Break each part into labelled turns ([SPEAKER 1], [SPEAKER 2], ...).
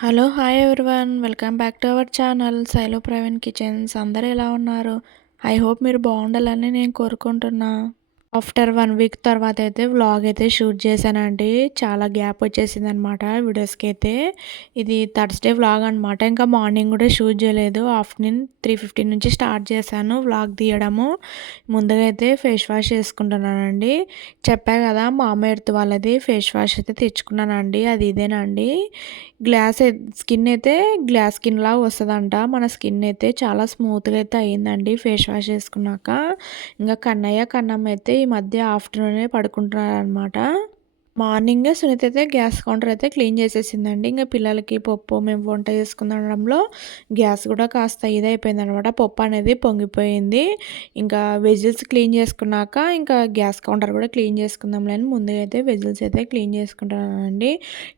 [SPEAKER 1] Hello hi everyone welcome back to our channel సైలో Praveen kitchens అందరూ ఎలా ఉన్నారు? ఐ హోప్ మీరు బాగుండాలని నేను కోరుకుంటున్నా. ఆఫ్టర్ వన్ వీక్ తర్వాత అయితే వ్లాగ్ అయితే షూట్ చేశానండి. చాలా గ్యాప్ వచ్చేసింది అనమాట వీడియోస్కి అయితే ఇది థర్స్డే వ్లాగ్ అనమాట ఇంకా మార్నింగ్ కూడా షూట్ చేయలేదు. ఆఫ్టర్నూన్ త్రీ ఫిఫ్టీన్ నుంచి స్టార్ట్ చేశాను వ్లాగ్ తీయడము. ముందుగా అయితే ఫేస్ వాష్ చేసుకుంటున్నానండి. చెప్పా కదా మామ ఎర్త్ వాళ్ళది ఫేస్ వాష్ అయితే తెచ్చుకున్నానండి. అది ఇదేనండి గ్లాస్ స్కిన్ అయితే గ్లాస్ స్కిన్ లాగా వస్తుందంట. మన స్కిన్ అయితే చాలా స్మూత్గా అయితే అయ్యిందండి ఫేస్ వాష్ చేసుకున్నాక. ఇంకా కన్నయ్య కన్నమ్మ అయితే ఈ మధ్య ఆఫ్టర్నూనే పడుకుంటున్నారనమాట మార్నింగ్ సునీత అయితే గ్యాస్ కౌంటర్ అయితే క్లీన్ చేసేసిందండి. ఇంకా పిల్లలకి పప్పు మేము వంట చేసుకుందడంలో గ్యాస్ కూడా కాస్త ఇదైపోయింది అనమాట పప్పు అనేది పొంగిపోయింది. ఇంకా వెజిల్స్ క్లీన్ చేసుకున్నాక ఇంకా గ్యాస్ కౌంటర్ కూడా క్లీన్ చేసుకుందాంలే అని ముందుగా అయితే వెజిల్స్ అయితే క్లీన్ చేసుకుంటానండి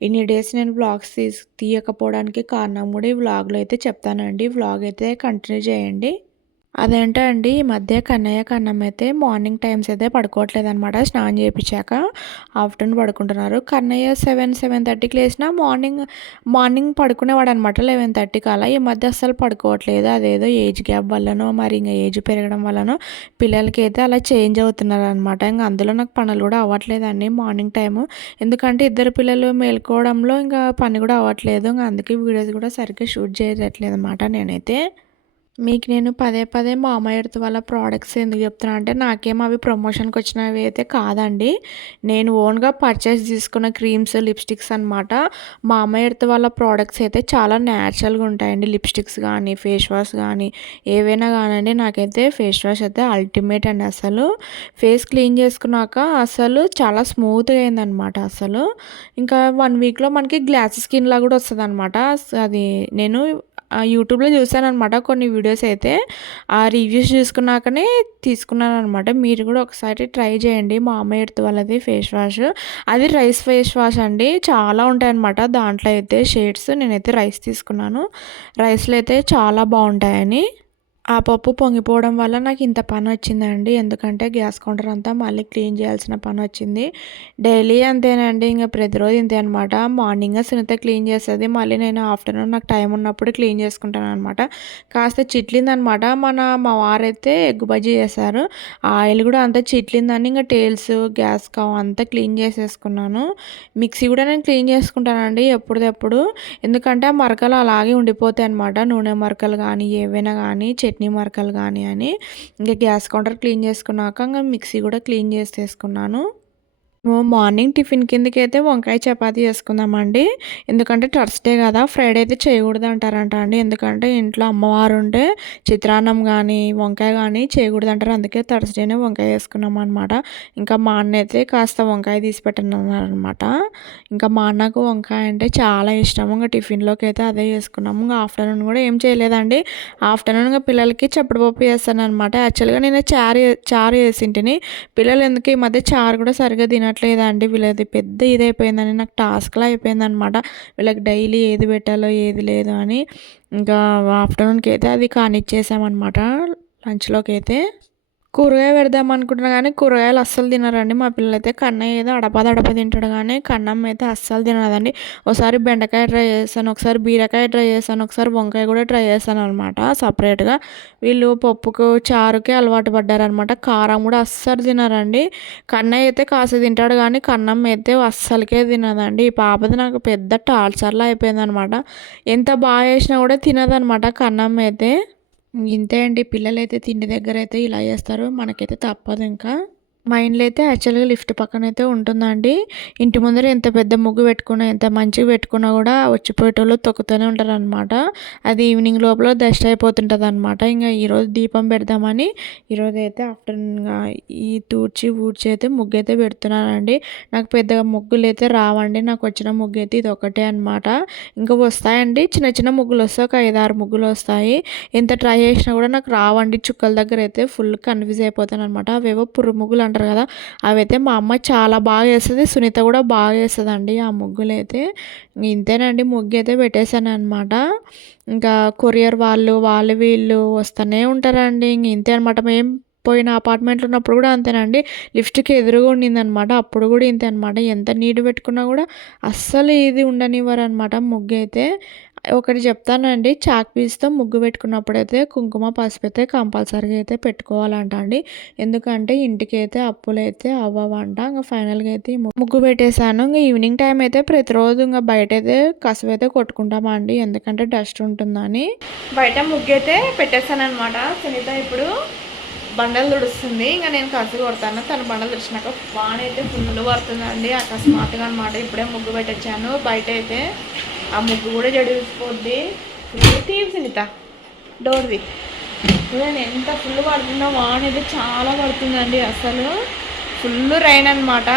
[SPEAKER 1] ఇన్ని డేస్ నేను వ్లాగ్స్ తీసి తీయకపోవడానికి కారణం కూడా ఈ వ్లాగ్లో అయితే చెప్తానండి. వ్లాగ్ అయితే కంటిన్యూ చేయండి. అదేంటో అండి ఈ మధ్య కన్నయ్య కన్నమ్మ అయితే మార్నింగ్ టైమ్స్ అయితే పడుకోవట్లేదు అనమాట స్నానం చేయించాక ఆఫ్టర్నూన్ పడుకుంటున్నారు. కన్నయ్య సెవెన్ సెవెన్ థర్టీకి లేచినా మార్నింగ్ మార్నింగ్ పడుకునేవాడు అనమాట లెవెన్ థర్టీకి అలా ఈ మధ్య అస్సలు పడుకోవట్లేదు. అదేదో ఏజ్ గ్యాప్ వల్లనో మరి ఇంకా ఏజ్ పెరగడం వల్లనో పిల్లలకి అయితే అలా చేంజ్ అవుతున్నారు అనమాట ఇంకా అందులో నాకు పనులు కూడా అవ్వట్లేదండి మార్నింగ్ టైము. ఎందుకంటే ఇద్దరు పిల్లలు మేల్కోవడంలో ఇంకా పని కూడా అవ్వట్లేదు. ఇంకా అందుకే వీడియోస్ కూడా సరిగ్గా షూట్ చేయట్లేదు అనమాట నేనైతే. మీకు నేను పదే పదే మా ఎర్త్ వాళ్ళ ప్రోడక్ట్స్ ఎందుకు చెప్తున్నా అంటే నాకేం అవి ప్రమోషన్కి వచ్చినవి అయితే కాదండి. నేను ఓన్గా పర్చేస్ చేసుకున్న క్రీమ్స్ లిప్స్టిక్స్ అనమాట మామ ఎర్త్ వాళ్ళ ప్రోడక్ట్స్ అయితే చాలా న్యాచురల్గా ఉంటాయండి. లిప్స్టిక్స్ కానీ ఫేస్ వాష్ కానీ ఏవైనా కానండి నాకైతే ఫేస్ వాష్ అయితే అల్టిమేట్ అండి అసలు. ఫేస్ క్లీన్ చేసుకున్నాక అసలు చాలా స్మూత్గా అయిందనమాట అసలు. ఇంకా వన్ వీక్లో మనకి గ్లాస్ స్కిన్లా కూడా వస్తుంది అనమాట అది నేను యూట్యూబ్లో చూసాను అనమాట కొన్ని వీడియోస్ అయితే. ఆ రివ్యూస్ చూసుకున్నాకనే తీసుకున్నాను అనమాట మీరు కూడా ఒకసారి ట్రై చేయండి. మా అమ్మ ఎడుతు వాళ్ళది ఫేస్ వాష్. అది రైస్ ఫేస్ వాష్ అండి. చాలా ఉంటాయన్నమాట దాంట్లో అయితే. షేడ్స్ నేనైతే రైస్ తీసుకున్నాను. రైస్లో అయితే చాలా బాగుంటాయని. ఆ పప్పు పొంగిపోవడం వల్ల నాకు ఇంత పని వచ్చిందండి. ఎందుకంటే గ్యాస్ కౌంటర్ అంతా మళ్ళీ క్లీన్ చేయాల్సిన పని వచ్చింది. డైలీ అంతేనండి. ఇంకా ప్రతిరోజు ఇంతే అనమాట మార్నింగ్ సునీత క్లీన్ చేస్తుంది. మళ్ళీ నేను ఆఫ్టర్నూన్ నాకు టైం ఉన్నప్పుడు క్లీన్ చేసుకుంటాను అనమాట కాస్త చిట్లిందనమాట మన మా వారైతే ఎగ్గు బజ్జీ చేశారు. ఆయిల్ కూడా అంతా చిట్లిందని ఇంకా టేల్స్ గ్యాస్ కవ్ అంతా క్లీన్ చేసేసుకున్నాను. మిక్సీ కూడా నేను క్లీన్ చేసుకుంటానండి ఎప్పుడెప్పుడు ఎందుకంటే ఆ మరకలు అలాగే ఉండిపోతాయి అనమాట నూనె మరకలు కానీ ఏవైనా కానీ చట్నీ మరకలు కానీ అని. ఇంకా గ్యాస్ కౌంటర్ క్లీన్ చేసుకున్నాక ఇంకా మిక్సీ కూడా క్లీన్ చేసేసుకున్నాను. మార్నింగ్ టిఫిన్ కిందకి అయితే వంకాయ చపాతి చేసుకుందామండి. ఎందుకంటే థర్స్డే కదా ఫ్రైడే అయితే చేయకూడదు అంటారంట అండి. ఎందుకంటే ఇంట్లో అమ్మవారు ఉంటే చిత్రాన్నం కానీ వంకాయ కానీ చేయకూడదు అంటారు. అందుకే థర్స్డేనే వంకాయ వేసుకున్నాం అనమాట ఇంకా మా అన్న అయితే కాస్త వంకాయ తీసి పెట్టనన్నారనమాట ఇంకా మా అన్నకు వంకాయ అంటే చాలా ఇష్టం. ఇంకా టిఫిన్లోకి అయితే అదే చేసుకున్నాము ఇంకా ఆఫ్టర్నూన్ కూడా ఏం చేయలేదండి. ఆఫ్టర్నూన్ ఇంకా పిల్లలకి చప్పటిపప్పు వేస్తాను అనమాట యాక్చువల్గా నేను చారు చారు చేసింటిని పిల్లలు ఎందుకు ఈ మధ్య చారు కూడా సరిగ్గా తిన తినట్లేదండి వీళ్ళది పెద్ద ఇదైపోయిందని నాకు టాస్క్లా అయిపోయిందనమాట. వీళ్ళకి డైలీ ఏది పెట్టాలో ఏది లేదు అని. ఇంకా ఆఫ్టర్నూన్కి అయితే అది కానిచ్చేసామన్నమాట లంచ్లోకి అయితే కూరగాయ పెడదాం అనుకుంటున్నా కానీ కూరగాయలు అస్సలు తినరండి. మా పిల్లలు అయితే కన్నయ్య ఏదో అడపద అడప తింటాడు కానీ కన్నమ్మ అయితే అస్సలు తినదండి. ఒకసారి బెండకాయ ట్రై చేస్తాను ఒకసారి బీరకాయ ట్రై చేస్తాను ఒకసారి వంకాయ కూడా ట్రై చేస్తాను అనమాట సపరేట్గా. వీళ్ళు పప్పుకు చారుకే అలవాటు పడ్డారనమాట కారం కూడా అస్సలు తినరండి. కన్నయ్య అయితే కాస్త తింటాడు కానీ కన్నమ్మ అయితే అస్సలకే తినదండి. ఈ పాపది నాకు పెద్ద టార్చర్లా అయిపోయిందనమాట ఎంత బాగా చేసినా కూడా తినదనమాట కన్నమ్మ అయితే. ఇంతే అండి. పిల్లలైతే తిండి దగ్గర అయితే ఇలా చేస్తారు. మనకైతే తప్పదు ఇంకా. మా ఇంట్లో అయితే యాక్చువల్గా లిఫ్ట్ పక్కన అయితే ఉంటుందండి. ఇంటి ముందర ఎంత పెద్ద ముగ్గు పెట్టుకున్నా ఎంత మంచిగా పెట్టుకున్నా కూడా వచ్చిపోయేటోళ్ళు తొక్కుతూనే ఉంటారు అనమాట అది ఈవినింగ్ లోపల డస్ట్ అయిపోతుంటుంది అనమాట ఇంకా ఈరోజు దీపం పెడదామని ఈరోజు అయితే ఆఫ్టర్నూన్గా ఈ తూడ్చి ఊడ్చి అయితే ముగ్గు అయితే పెడుతున్నానండి. నాకు పెద్దగా ముగ్గులు అయితే రావండి. నాకు వచ్చిన ముగ్గు అయితే ఇది ఒకటే అనమాట ఇంకా వస్తాయండి. చిన్న చిన్న ముగ్గులు వస్తాయి. ఒక ఐదు ఆరు ముగ్గులు వస్తాయి. ఎంత ట్రై చేసినా కూడా నాకు రావండి. చుక్కల దగ్గర అయితే ఫుల్ కన్ఫ్యూజ్ అయిపోతాను అనమాట అవేవో పుర్రు ముగ్గులు అంటారు కదా అవైతే మా అమ్మ చాలా బాగా వేస్తుంది సునీత కూడా బాగా వేస్తుందండి ఆ ముగ్గులు అయితే ఇంతేనండి ముగ్గు అయితే పెట్టేశాను అనమాట ఇంకా కొరియర్ వాళ్ళు వాళ్ళు వీళ్ళు వస్తూనే ఉంటారండి. ఇంక ఇంతే అనమాట మేము పోయిన అపార్ట్మెంట్లో ఉన్నప్పుడు కూడా అంతేనండి. లిఫ్ట్కి ఎదురుగా ఉండిందనమాట అప్పుడు కూడా ఇంతే అనమాట ఎంత నీట్ పెట్టుకున్నా కూడా అస్సలు ఇది ఉండనివ్వరు అనమాట ముగ్గు అయితే ఒకటి చెప్తానండి. చాక్ పీస్తో ముగ్గు పెట్టుకున్నప్పుడైతే కుంకుమ పసుపు అయితే కంపల్సరీగా అయితే పెట్టుకోవాలంట అండి ఎందుకంటే ఇంటికి అయితే అప్పులైతే అవ్వవంట. ఇంకా ఫైనల్గా అయితే ముగ్గు పెట్టేశాను. ఇంకా ఈవినింగ్ టైం అయితే ప్రతిరోజు ఇంకా బయట అయితే కసువు అయితే కొట్టుకుంటామా అండి ఎందుకంటే డస్ట్ ఉంటుందని. బయట ముగ్గు అయితే పెట్టేశాను అనమాట సునీత ఇప్పుడు బండలు తుడుస్తుంది. ఇంకా నేను కసు కొడతాను. తను బండలు తుడిచినాక వాన అయితే ఫుల్ పడుతుందండి. అకస్మాత్తుగా అనమాట ఇప్పుడే ముగ్గు పెట్టచ్చాను. బయట అయితే ఆ ముగ్గు కూడా జడిపోద్ది తీవి సునీత. డోర్ది నేను ఎంత ఫుల్ పడుతుందో వాన్ అయితే చాలా పడుతుందండి అసలు. ఫుల్ రైన్ అనమాట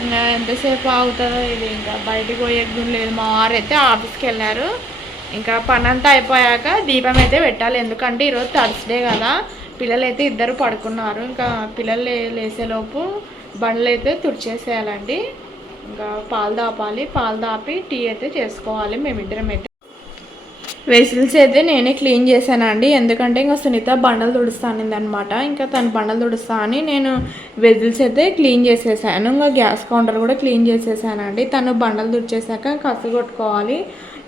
[SPEAKER 1] ఇంకా ఎంతసేపు ఆగుతుందో ఇది ఇంకా బయటకు పోయేది లేదు. మా వారు అయితే ఆఫీస్కి వెళ్ళారు. ఇంకా పని అంతా అయిపోయాక దీపం అయితే పెట్టాలి. ఎందుకంటే ఈరోజు థర్స్డే కదా. పిల్లలు అయితే ఇద్దరు పడుకున్నారు. ఇంకా పిల్లలు లేసేలోపు బండ్లు అయితే తుడిచేసేయాలండి. ఇంకా పాలు దాపాలి. పాలు దాపి టీ అయితే చేసుకోవాలి. మేమిద్దరం అయితే. వెసిల్స్ అయితే నేనే క్లీన్ చేశానండి. ఎందుకంటే ఇంకా సునీత బండలు తుడుస్తానింది అనమాట ఇంకా తను బండలు తుడుస్తా అని నేను వెజిల్స్ అయితే క్లీన్ చేసేసాను. ఇంకా గ్యాస్ కౌంటర్ కూడా క్లీన్ చేసేసానండి. తను బండలు తుడిచేసాక కసు కొట్టుకోవాలి.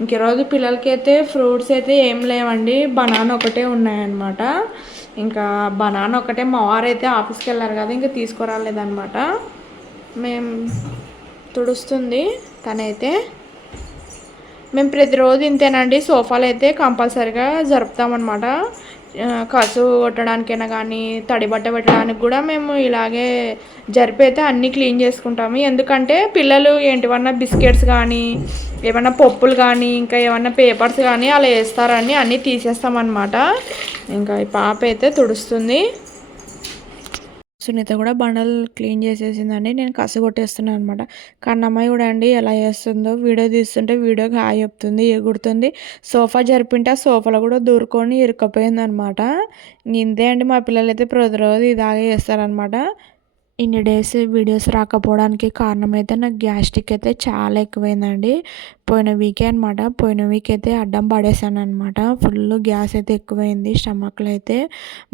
[SPEAKER 1] ఇంక ఈరోజు పిల్లలకి అయితే ఫ్రూట్స్ అయితే ఏం లేవండి. బనానా ఒకటే ఉన్నాయన్నమాట. ఇంకా బనానా ఒకటే. మా వారు అయితే ఆఫీస్కి వెళ్ళారు కదా ఇంకా తీసుకురాలేదన్నమాట. మేము తుడుస్తుంది. తనైతే మేము ప్రతిరోజు ఇంతేనండి సోఫాలు అయితే కంపల్సరిగా జరుపుతామన్నమాట. కసు కొట్టడానికైనా కానీ తడి బట్ట పెట్టడానికి కూడా మేము ఇలాగే జరిపైతే అన్నీ క్లీన్ చేసుకుంటాము. ఎందుకంటే పిల్లలు ఏంటివన్నా బిస్కెట్స్ కానీ ఏమన్నా పప్పులు కానీ ఇంకా ఏమన్నా పేపర్స్ కానీ అలా వేస్తారని అన్నీ తీసేస్తామన్నమాట. ఇంకా ఈ పాప అయితే తుడుస్తుంది. సునీత కూడా బండలు క్లీన్ చేసేసిందండి. నేను కసగొట్టేస్తున్నాను అనమాట. కన్నమ్మాయి కూడా అండి ఎలా చేస్తుందో వీడియో తీస్తుంటే వీడియోకి హాయ్ చెప్తుంది ఎగుడుతుంది సోఫా జరిపింటే ఆ సోఫాలో కూడా దూరుకొని ఇరుకపోయింది అనమాట ఇంతే అండి మా పిల్లలు అయితే ప్రతిరోజు ఇలాగే చేస్తారనమాట. ఇన్ని డేస్ వీడియోస్ రాకపోవడానికి కారణం అయితే నాకు గ్యాస్ట్రిక్ అయితే చాలా ఎక్కువైందండి. పోయిన వీకే అనమాట పోయిన వీక్ అయితే అడ్డం పడేసాను అనమాట ఫుల్ గ్యాస్ అయితే ఎక్కువైంది స్టమక్లో అయితే.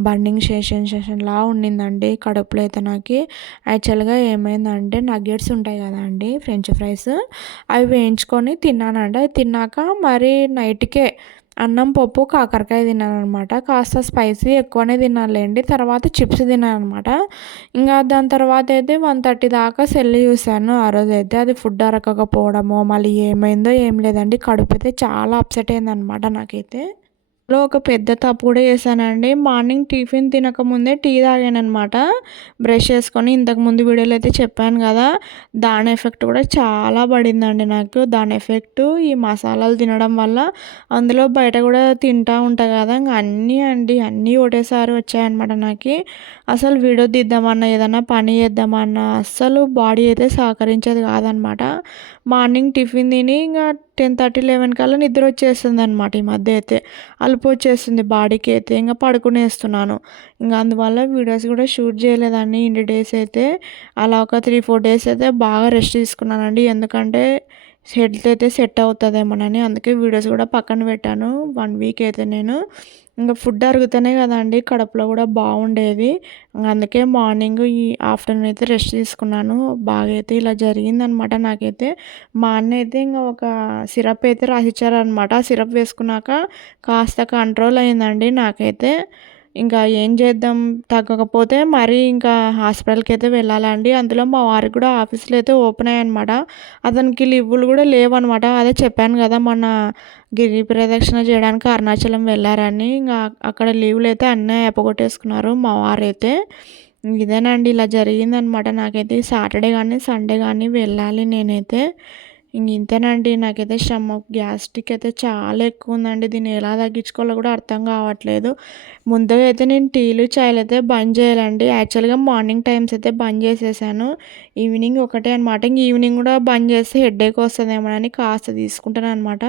[SPEAKER 1] బర్నింగ్ సెషన్ సెషన్లా ఉండిందండి కడుపులో అయితే నాకు. యాక్చువల్గా ఏమైందంటే నగ్గెట్స్ ఉంటాయి కదా అండి ఫ్రెంచ్ ఫ్రైస్. అవి వేయించుకొని తిన్నానండి. అవి తిన్నాక మరి నైట్కే అన్నం పప్పు కాకరకాయ తిన్నాను అనమాట కాస్త స్పైసీ ఎక్కువనే తినాలండి. తర్వాత చిప్స్ తిన్నాను అనమాట ఇంకా దాని తర్వాత అయితే వన్ థర్టీ దాకా సెల్ చూశాను. ఆ రోజు అయితే అది ఫుడ్ అరకకపోవడమో మళ్ళీ ఏమైందో ఏం లేదండి. కడుపు అయితే చాలా అప్సెట్ అయిందనమాట నాకైతే. లో ఒక పెద్ద తప్పు కూడా చేశానండి. మార్నింగ్ టిఫిన్ తినకముందే టీ తాగానమాట బ్రష్ చేసుకొని ఇంతకుముందు వీడియోలో అయితే చెప్పాను కదా దాని ఎఫెక్ట్ కూడా చాలా పడిందండి నాకు. దాని ఎఫెక్ట్ ఈ మసాలాలు తినడం వల్ల అందులో బయట కూడా తింటూ ఉంటా కదా ఇంకా అన్నీ అండి అన్నీ ఒకటేసారి వచ్చాయన్నమాట నాకు. అసలు వీడియో తీద్దామన్నా ఏదన్నా పని చేద్దామన్నా అస్సలు బాడీ అయితే సహకరించేది కాదనమాట మార్నింగ్ టిఫిన్ తిని ఇంకా టెన్ థర్టీ లెవెన్ కల్లా నిద్ర వచ్చేస్తుంది అనమాట ఈ మధ్య అయితే. అలుపు వచ్చేస్తుంది బాడీకి అయితే. ఇంకా పడుకునేస్తున్నాను. ఇంకా అందువల్ల వీడియోస్ కూడా షూట్ చేయలేదండి. ఇన్ని డేస్ అయితే అలా ఒక త్రీ ఫోర్ డేస్ అయితే బాగా రెస్ట్ తీసుకున్నానండి. ఎందుకంటే హెల్త్ అయితే సెట్ అవుతుందేమోనని అందుకే వీడియోస్ కూడా పక్కన పెట్టాను. వన్ వీక్ అయితే నేను. ఇంకా ఫుడ్ అరుగుతూనే కదండి కడుపులో కూడా బాగుండేది అందుకే మార్నింగ్ ఈ ఆఫ్టర్నూన్ అయితే రెస్ట్ తీసుకున్నాను. బాగా అయితే ఇలా జరిగిందనమాట నాకైతే. మా అన్న అయితే ఇంకా ఒక సిరప్ అయితే రాసిచ్చారనమాట. ఆ సిరప్ వేసుకున్నాక కాస్త కంట్రోల్ అయిందండి నాకైతే. ఇంకా ఏం చేద్దాం? తగ్గకపోతే మరీ ఇంకా హాస్పిటల్కి అయితే వెళ్ళాలండి. అందులో మా వారికి కూడా ఆఫీసులు అయితే ఓపెన్ అయ్యాయన్నమాట. అతనికి లివ్వులు కూడా లేవన్నమాట. అదే చెప్పాను కదా మొన్న గిరి ప్రదక్షిణ చేయడానికి అరుణాచలం వెళ్ళారని. ఇంకా అక్కడ లీవ్లు అయితే అన్నీ ఎప్పగొట్టేసుకున్నారు మా వారైతే. ఇదేనండి ఇలా జరిగిందనమాట నాకైతే సాటర్డే కానీ సండే కానీ వెళ్ళాలి నేనైతే. ఇంక ఇంతేనండి. నాకైతే స్టమక్ గ్యాస్ట్రిక్ అయితే చాలా ఎక్కువ ఉందండి దీన్ని ఎలా తగ్గించుకోవాలో కూడా అర్థం కావట్లేదు. ముందుగా అయితే నేను టీలు చాయ్లు అయితే బంద్ చేయాలండి. యాక్చువల్గా మార్నింగ్ టైమ్స్ అయితే బంద్ చేసేసాను. ఈవినింగ్ ఒకటే అనమాట ఇంక ఈవినింగ్ కూడా బంద్ చేస్తే హెడ్ఏక్ వస్తుందేమో అని కాస్త తీసుకుంటాను అనమాట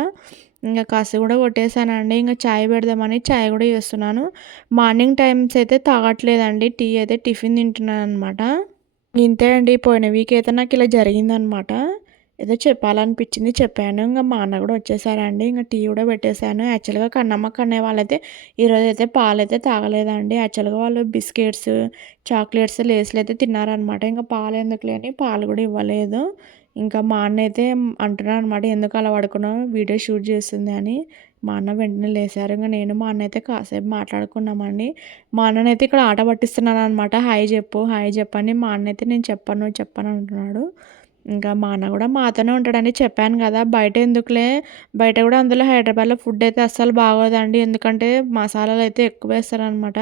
[SPEAKER 1] ఇంకా కాస్త కూడా కొట్టేశానండి ఇంకా చాయ్ పెడదామని చాయ్ కూడా చేస్తున్నాను. మార్నింగ్ టైమ్స్ అయితే తాగట్లేదండి. టీ అయితే టిఫిన్ తింటున్నాను అనమాట ఇంతే అండి. పోయిన వీక్ అయితే నాకు ఇలా జరిగిందనమాట ఏదో చెప్పాలనిపించింది చెప్పాను. ఇంకా మా అన్న కూడా వచ్చేసారండి. ఇంకా టీ కూడా పెట్టేశాను. యాక్చువల్గా కన్నమ్మ కన్నే వాళ్ళైతే ఈరోజు అయితే పాలు అయితే తాగలేదండి యాక్చువల్గా వాళ్ళు బిస్కెట్స్ చాక్లెట్స్ లేస్లు అయితే తిన్నారనమాట ఇంకా పాలు ఎందుకు లేని పాలు కూడా ఇవ్వలేదు. ఇంకా మా అన్న అయితే అంటున్నాను అనమాట ఎందుకు అలా పడుకున్నావు? వీడియో షూట్ చేస్తుంది అని. మా అన్న వెంటనే లేసారు. ఇంకా నేను మా అన్న అయితే కాసేపు మాట్లాడుకున్నామండి. మా అన్ననైతే ఇక్కడ ఆట పట్టిస్తున్నాను అనమాట హాయ్ చెప్పు హాయ్ చెప్పని మా అన్న అయితే నేను చెప్పను చెప్పను అంటున్నాడు. ఇంకా మా అన్న కూడా మాతోనే ఉంటాడని చెప్పాను కదా బయట ఎందుకులే? బయట కూడా అందులో హైదరాబాద్లో ఫుడ్ అయితే అస్సలు బాగోదండి. ఎందుకంటే మసాలాలు అయితే ఎక్కువ వేస్తారనమాట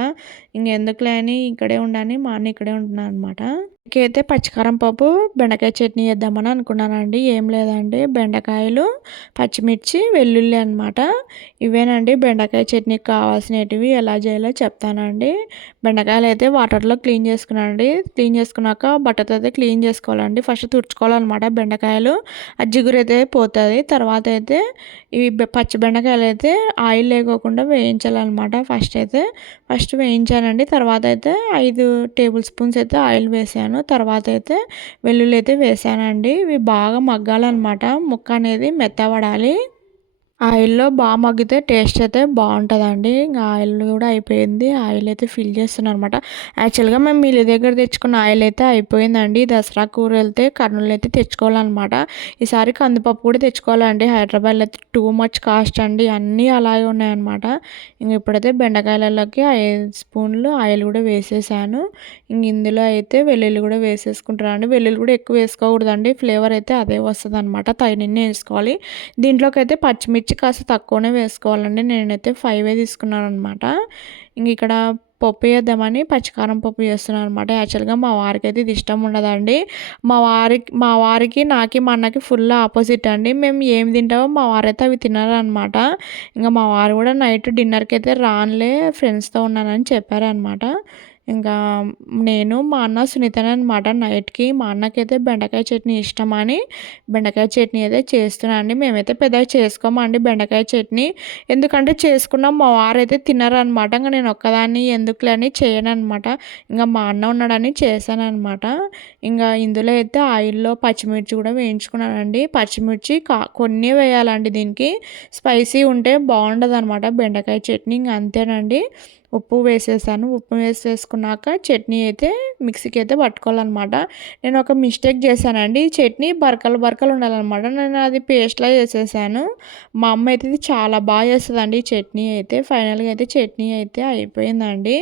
[SPEAKER 1] ఇంకెందుకులే అని ఇక్కడే ఉండని మా అన్న ఇక్కడే ఉంటున్నాను అనమాట ఇంకైతే పచ్చికారం పప్పు బెండకాయ చట్నీ చేద్దామని అనుకున్నానండి. ఏం లేదండి. బెండకాయలు పచ్చిమిర్చి వెల్లుల్లి అనమాట ఇవేనండి. బెండకాయ చట్నీకి కావాల్సినవి ఎలా చేయాలో చెప్తానండి. బెండకాయలు అయితే వాటర్లో క్లీన్ చేసుకున్నానండి. క్లీన్ చేసుకున్నాక బట్టతో అయితే క్లీన్ చేసుకోవాలండి. ఫస్ట్ తుడుచుకోవాలన్నమాట బెండకాయలు. ఆ జిగురు అయితే పోతుంది. తర్వాత అయితే ఇవి పచ్చి బెండకాయలు అయితే ఆయిల్ లేకోకుండా వేయించాలన్నమాట ఫస్ట్ అయితే. ఫస్ట్ వేయించానండి. తర్వాత అయితే ఐదు టేబుల్ స్పూన్స్ అయితే ఆయిల్ వేసాను. తర్వాత అయితే వెల్లుల్లి అయితే వేసానండి. ఇవి బాగా మగ్గాలన్నమాట. ముక్క అనేది మెత్తబడాలి. ఆయిల్లో బాగా మగ్గితే టేస్ట్ అయితే బాగుంటుందండి. ఇంకా ఆయిల్ కూడా అయిపోయింది. ఆయిల్ అయితే ఫిల్ చేస్తున్నాను అనమాట యాక్చువల్గా మేము మీ దగ్గర తెచ్చుకున్న ఆయిల్ అయితే అయిపోయిందండి. దసరా కూర వెళ్తే కర్నూలు అయితే తెచ్చుకోవాలన్నమాట. ఈసారి కందిపప్పు కూడా తెచ్చుకోవాలండి. హైదరాబాద్లో అయితే టూ మచ్ కాస్ట్ అండి. అన్నీ అలాగే ఉన్నాయన్నమాట. ఇంక ఇప్పుడైతే బెండకాయలలోకి ఐదు స్పూన్లు ఆయిల్ కూడా వేసేసాను. ఇంక ఇందులో అయితే వెల్లుల్లి కూడా వేసేసుకుంటారండి వెల్లుల్లి కూడా ఎక్కువ వేసుకోకూడదండి. ఫ్లేవర్ అయితే అదే వస్తుంది అనమాట తగిన వేసుకోవాలి. దీంట్లోకి అయితే పచ్చిమిర్చి మిర్చి కాస్త తక్కువనే వేసుకోవాలండి. నేనైతే ఫైవే తీసుకున్నాను అనమాట ఇంక ఇక్కడ పప్పు వేద్దామని పచ్చికారం పప్పు చేస్తున్నాను అనమాట యాక్చువల్గా మా వారికి అయితే ఇది ఇష్టం ఉండదండి. మా వారికి మా వారికి నాకి మా అన్నకి ఫుల్ ఆపోజిట్ అండి. మేము ఏం తింటామో మా వారైతే అవి తినారనమాట ఇంకా మా వారు కూడా నైట్ డిన్నర్కి అయితే రానులే ఫ్రెండ్స్తో ఉన్నానని చెప్పారనమాట ఇంకా నేను మా అన్న సునీతనే అనమాట నైట్కి. మా అన్నకైతే బెండకాయ చట్నీ ఇష్టమని బెండకాయ చట్నీ అయితే చేస్తున్నాను అండి. మేమైతే పెద్దగా చేసుకోమండి బెండకాయ చట్నీ. ఎందుకంటే చేసుకున్నాం మా వారైతే తిన్నారనమాట ఇంకా నేను ఒక్కదాన్ని ఎందుకులే అని చేయను అనమాట ఇంకా మా అన్న ఉన్నాడని చేశాను అనమాట ఇంకా ఇందులో అయితే ఆయిల్లో పచ్చిమిర్చి కూడా వేయించుకున్నానండి. పచ్చిమిర్చి కా కొన్ని వేయాలండి దీనికి. స్పైసీ ఉంటే బాగుండదు అనమాట బెండకాయ చట్నీ. ఇంకా అంతేనండి. ఉప్పు వేసేసాను. ఉప్పు వేసేసుకున్నాక చట్నీ అయితే మిక్సీకి అయితే పట్టుకోవాలన్నమాట. నేను ఒక మిస్టేక్ చేశానండి. చట్నీ బరకలు బరకలు ఉండాలన్నమాట. నేను అది పేస్ట్లా చేసేసాను. మా అమ్మ అయితే ఇది చాలా బాగా చేస్తుందండి చట్నీ అయితే. ఫైనల్గా అయితే చట్నీ అయితే అయిపోయిందండి.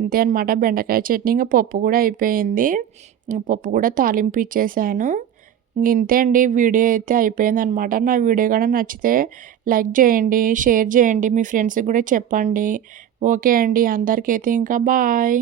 [SPEAKER 1] ఇంతే అనమాట బెండకాయ చట్నీ ఇంకా పప్పు కూడా అయిపోయింది. పప్పు కూడా తాలింపు ఇచ్చేసాను. ఇంతే అండి. వీడియో అయితే అయిపోయిందనమాట నా వీడియో కూడా నచ్చితే లైక్ చేయండి షేర్ చేయండి. మీ ఫ్రెండ్స్కి కూడా చెప్పండి. ఓకే అండి అందరికైతే ఇంకా బాయ్.